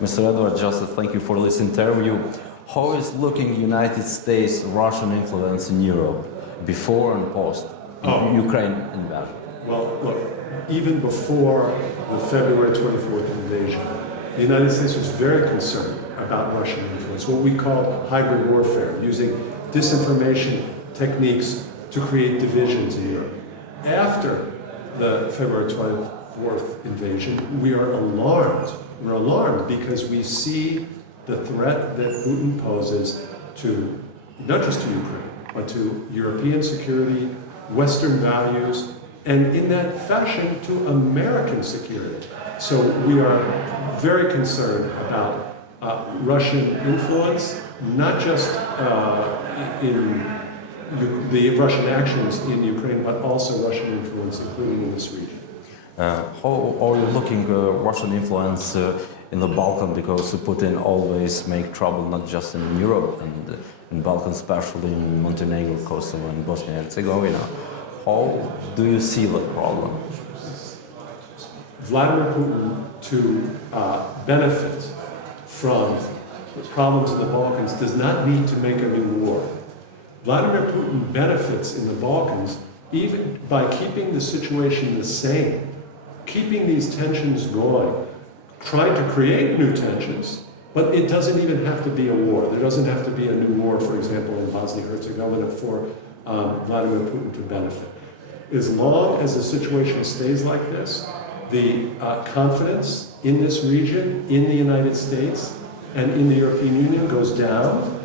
Mr. Edward Joseph, thank you for this interview. How is looking United States Russian influence in Europe before and post Ukraine invasion? Well, look, even before the February 24th invasion, the United States was very concerned about Russian influence, what we call hybrid warfare, using disinformation techniques to create divisions in Europe. After the February 24th invasion, we are alarmed. We're alarmed because we see the threat that Putin poses to, not just to Ukraine, but to European security, Western values, and in that fashion to American security. So we are very concerned about Russian influence, not just in the Russian actions in Ukraine, but also Russian influence, including in this region. How are you looking Russian influence in the Balkans, because Putin always make trouble not just in Europe and in Balkans, especially in Montenegro, Kosovo, and Bosnia and Herzegovina. How do you see that problem? Vladimir Putin, to benefit from the problems in the Balkans, does not need to make a new war. Vladimir Putin benefits in the Balkans even by keeping the situation the same, keeping these tensions going, trying to create new tensions, but it doesn't even have to be a war. There doesn't have to be a new war, for example, in Bosnia-Herzegovina for Vladimir Putin to benefit. As long as the situation stays like this, the confidence in this region, in the United States, and in the European Union goes down.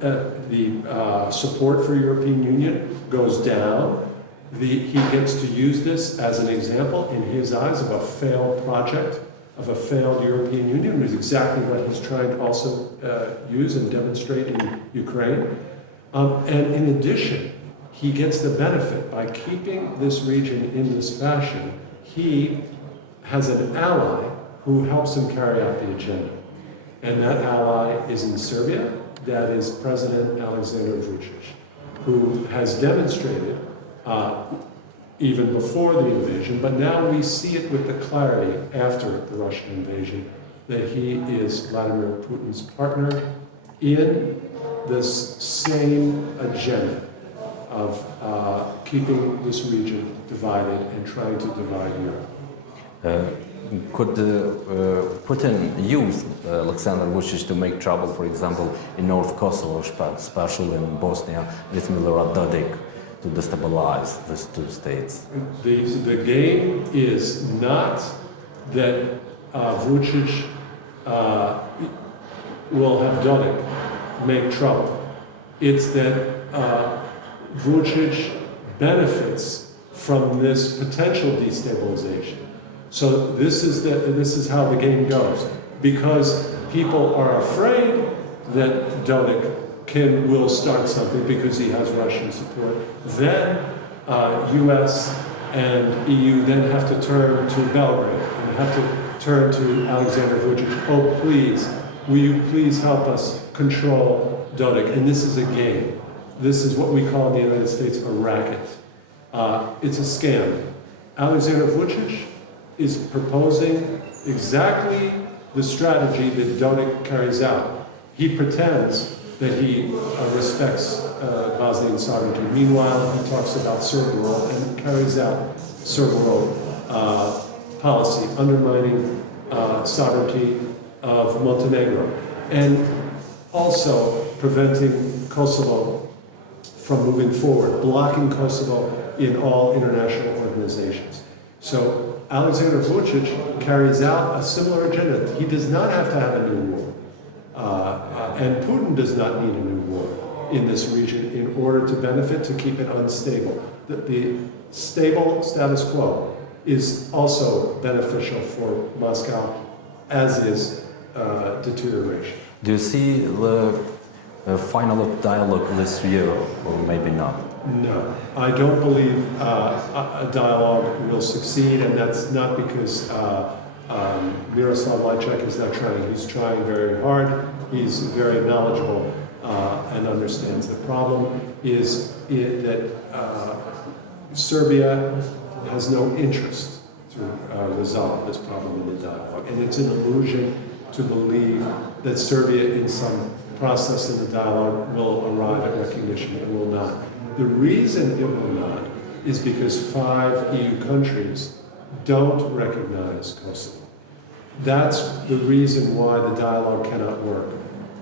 The support for European Union goes down. He gets to use this as an example in his eyes of a failed project, of a failed European Union, which is exactly what he's trying to also use and demonstrate in Ukraine. And in addition, he gets the benefit by keeping this region in this fashion. He has an ally who helps him carry out the agenda. And that ally is in Serbia. That is President Aleksandar Vuçiq, who has demonstrated even before the invasion, but now we see it with the clarity after the Russian invasion, that he is Vladimir Putin's partner in this same agenda of keeping this region divided and trying to divide Europe. Could Putin use Aleksandar Vuçiq to make trouble, for example, in North Kosovo, especially in Bosnia, with Milorad Dodik, to destabilize these two states? The game is not that Vučić will have Dodik make trouble. It's that Vučić benefits from this potential destabilization. So this is how the game goes. Because people are afraid that Dodik will start something because he has Russian support, then US and EU then have to turn to Belgrade and have to turn to Aleksandar Vučić. Oh, please, will you please help us control Dodik? And this is a game. This is what we call in the United States a racket. It's a scam. Aleksandar Vučić is proposing exactly the strategy that Dodik carries out. He pretends that he respects Bosnian sovereignty. Meanwhile, he talks about Serb rule and carries out Serb rule policy, undermining sovereignty of Montenegro, and also preventing Kosovo from moving forward, blocking Kosovo in all international organizations. So Aleksandar Vučić carries out a similar agenda. He does not have to have a new war. And Putin does not need a new war in this region in order to benefit, to keep it unstable. The stable status quo is also beneficial for Moscow, as is deterioration. Do you see the final dialogue this year, or maybe not? No, I don't believe a dialogue will succeed, and that's not because Miroslav Lajčák is not trying. He's trying very hard. He's very knowledgeable and understands. The problem is that Serbia has no interest to resolve this problem in the dialogue. And it's an illusion to believe that Serbia, in some process in the dialogue, will arrive at recognition. It will not. The reason it will not is because 5 EU countries don't recognize Kosovo. That's the reason why the dialogue cannot work.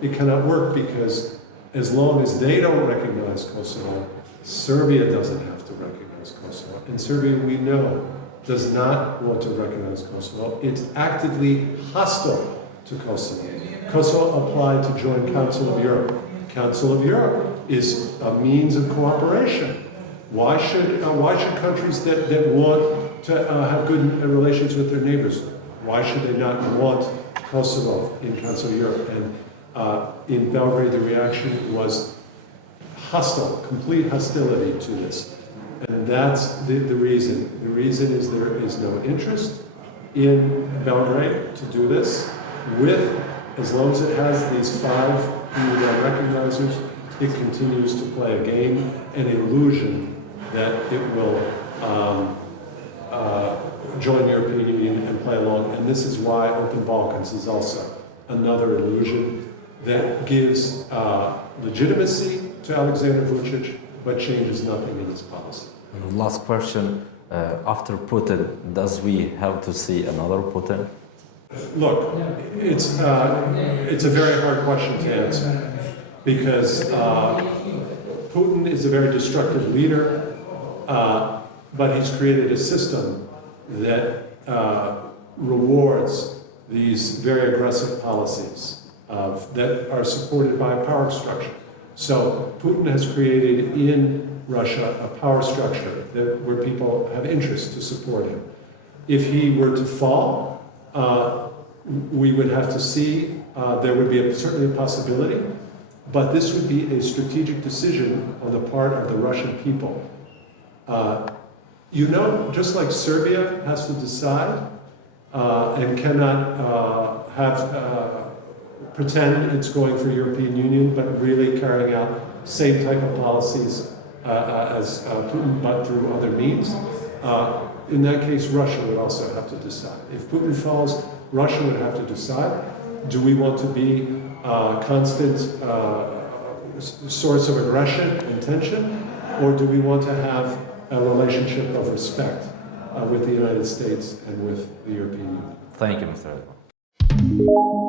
It cannot work because as long as they don't recognize Kosovo, Serbia doesn't have to recognize Kosovo. And Serbia, we know, does not want to recognize Kosovo. It's actively hostile to Kosovo. Kosovo applied to join Council of Europe. Council of Europe is a means of cooperation. Why should countries that want to have good relations with their neighbors, why should they not want Kosovo in Council of Europe? And in Belgrade, the reaction was hostile, complete hostility to this. And that's the reason. The reason is there is no interest in Belgrade to do this. As long as it has these 5 EU recognizers, it continues to play a game, an illusion that it will join the European Union and play along. And this is why Open Balkans is also another illusion that gives legitimacy to Aleksandar Vuçiq, but changes nothing in his policy. And last question, after Putin, does we have to see another Putin? Look, it's a very hard question to answer because Putin is a very destructive leader, but he's created a system that rewards these very aggressive policies that are supported by a power structure. So Putin has created in Russia a power structure where people have interest to support him. If he were to fall, we would have to see, there would be certainly a possibility, but this would be a strategic decision on the part of the Russian people. Just like Serbia has to decide and cannot pretend it's going for European Union, but really carrying out same type of policies as Putin, but through other means. In that case, Russia would also have to decide. If Putin falls, Russia would have to decide, do we want to be a constant source of aggression and tension, or do we want to have a relationship of respect with the United States and with the European Union? Thank you, Mr. Edwin.